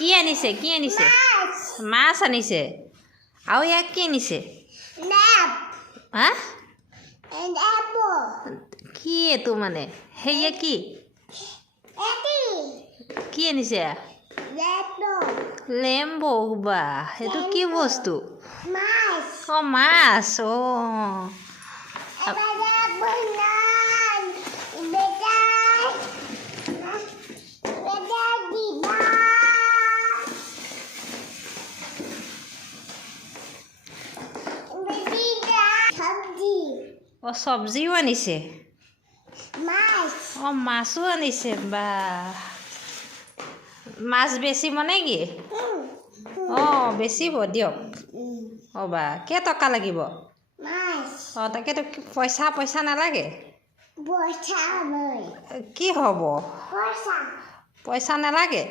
কি আনিছে মাছ আনিছে আৰু ইয়াক কি আনিছে হা কি এইটো মানে হেয়া কি আনিছে লেম্বো বা এইটো কি বস্তু মাছ চব্জিও আনিছে মাছো আনিছে বা মাছ বেচিব নেকি বেচিব দিয়ক বা কেইটকা লাগিব তাকেতো পইচা নালাগে কি হ'ব পইচা নালাগে